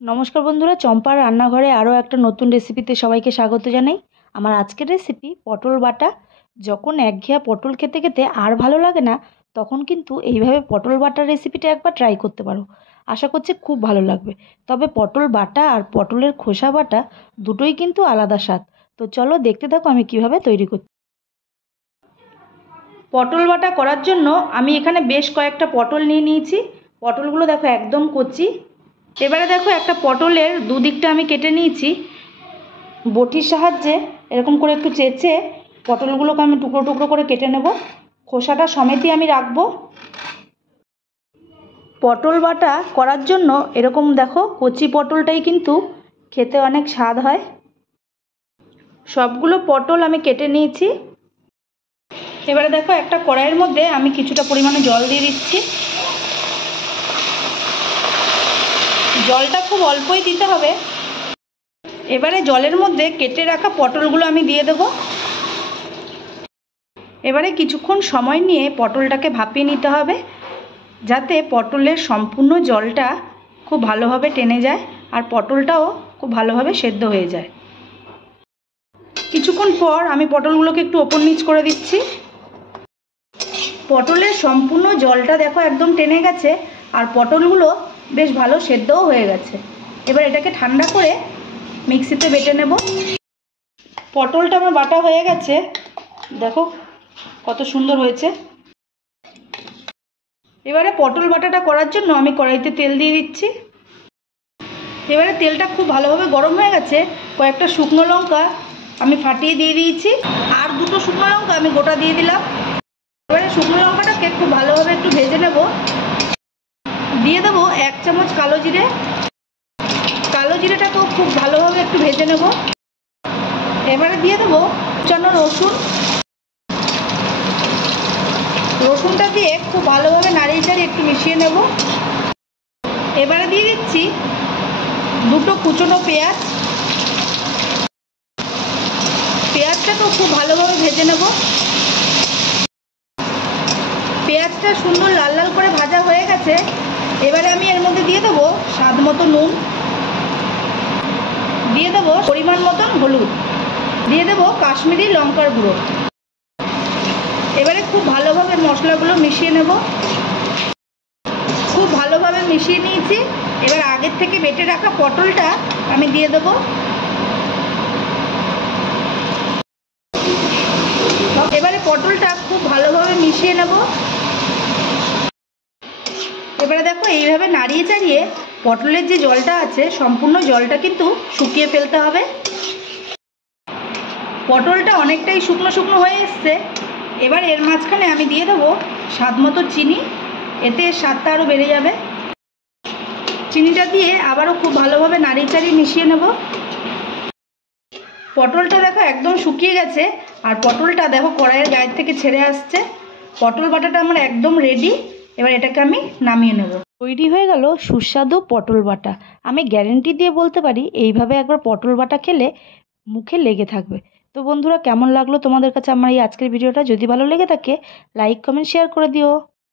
নমস্কার বন্ধুরা, চম্পার রান্নাঘরে আরও একটা নতুন রেসিপিতে সবাইকে স্বাগত জানাই। আমার আজকের রেসিপি পটল বাটা। যখন একঘেয়া পটল খেতে খেতে আর ভালো লাগে না, তখন কিন্তু এইভাবে পটল বাটার রেসিপিটা একবার ট্রাই করতে পারো। আশা করছি খুব ভালো লাগবে। তবে পটল বাটা আর পটলের খোসা বাটা দুটোই কিন্তু আলাদা স্বাদ। তো চলো দেখতে থাকো আমি কিভাবে তৈরি করছি। পটল বাটা করার জন্য আমি এখানে বেশ কয়েকটা পটল নিয়ে নিয়েছি। পটলগুলো দেখো একদম কচি। এবারে দেখো একটা পটলের দুদিকটা আমি কেটে নিয়েছি। বটির সাহায্যে এরকম করে একটু চেঁচে পটলগুলোকে আমি টুকরো টুকরো করে কেটে নেব। খোসাটা সমেতই আমি রাখবো। পটল বাটা করার জন্য এরকম দেখো কচি পটলটাই কিন্তু খেতে অনেক স্বাদ হয়। সবগুলো পটল আমি কেটে নিয়েছি। এবারে দেখো একটা কড়াইয়ের মধ্যে আমি কিছুটা পরিমাণে জল দিয়ে দিচ্ছি। জলটা খুব অল্পই দিতে হবে। এবারে জলের মধ্যে কেটে রাখা পটলগুলো আমি দিয়ে দেব। এবারে কিছুক্ষণ সময় নিয়ে পটলটাকে ভাপিয়ে নিতে হবে, যাতে পটলের সম্পূর্ণ জলটা খুব ভালোভাবে টেনে যায় আর পটলটাও খুব ভালোভাবে সেদ্ধ হয়ে যায়। কিছুক্ষণ পর আমি পটলগুলোকে একটু ওপর নিচ করে দিচ্ছি। পটলের সম্পূর্ণ জলটা দেখো একদম টেনে গেছে আর পটলগুলো বেশ ভালো সেদ্ধও হয়ে গেছে। এবার এটাকে ঠান্ডা করে মিক্সিতে বেটে নেব। পটলটা আমার বাটা হয়ে গেছে, দেখো কত সুন্দর হয়েছে। এবারে পটল বাটাটা করার জন্য আমি কড়াইতে তেল দিয়ে দিচ্ছি। এবারে তেলটা খুব ভালোভাবে গরম হয়ে গেছে। কয়েকটা শুকনো লঙ্কা আমি ফাটিয়ে দিয়ে দিয়েছি, আর দুটো শুকনো লঙ্কা আমি গোটা দিয়ে দিলাম। এবারে শুকনো লঙ্কাটাকে খুব ভালোভাবে একটু ভেজে নেব। দিয়ে দেবো 1 চামচ কালো জিরে। কালো জিরেটাকেও খুব ভালোভাবে একটু ভেজে নেব। এবারে দিয়ে দেবো কুচানো রসুন। রসুনটা দিয়ে খুব ভালোভাবে নাড়িয়ে চাড়িয়ে একটু মিশিয়ে নেব। এবারে দিয়ে দিচ্ছি দুটো কুচনো পেঁয়াজ। পেঁয়াজটাকেও খুব ভালোভাবে ভেজে নেব। পেঁয়াজটা সুন্দর লাল লাল করে ভাজা হয়ে গেছে। এবারে আমি এর মধ্যে দিয়ে দেবো স্বাদ মতো নুন, দিয়ে দেবো পরিমাণ মতন হলুদ, দিয়ে দেবো কাশ্মীরি লঙ্কার গুঁড়ো। এবারে খুব ভালোভাবে মশলাগুলো মিশিয়ে নেব। খুব ভালোভাবে মিশিয়ে নিয়েছি। এবার আগের থেকে বেটে রাখা পটলটা আমি দিয়ে দেবো। এবারে পটলটা খুব ভালোভাবে মিশিয়ে নেব। এবারে দেখো এইভাবে নাড়িয়ে চাড়িয়ে পটলের যে জলটা আছে সম্পূর্ণ জলটা কিন্তু শুকিয়ে ফেলতে হবে। পটলটা অনেকটাই শুকনো শুকনো হয়ে এসছে। এবার এর মাঝখানে আমি দিয়ে দেবো স্বাদ মতো চিনি। এতে স্বাদটা আরও বেড়ে যাবে। চিনিটা দিয়ে আবারও খুব ভালোভাবে নাড়িয়ে চাড়িয়ে মিশিয়ে নেব। পটলটা দেখো একদম শুকিয়ে গেছে আর পটলটা দেখো কড়াইয়ের গায়ের থেকে ছেড়ে আসছে। পটল বাটাটা আমার একদম রেডি। এবার এটাকে আমি নামিয়ে নেব। তৈরি হয়ে গেল সুস্বাদু পটল বাটা। আমি গ্যারেন্টি দিয়ে বলতে পারি এইভাবে একবার পটল বাটা খেলে মুখে লেগে থাকবে। তো বন্ধুরা, কেমন লাগলো তোমাদের কাছে আমার এই আজকের ভিডিওটা? যদি ভালো লেগে থাকে লাইক কমেন্ট শেয়ার করে দিও।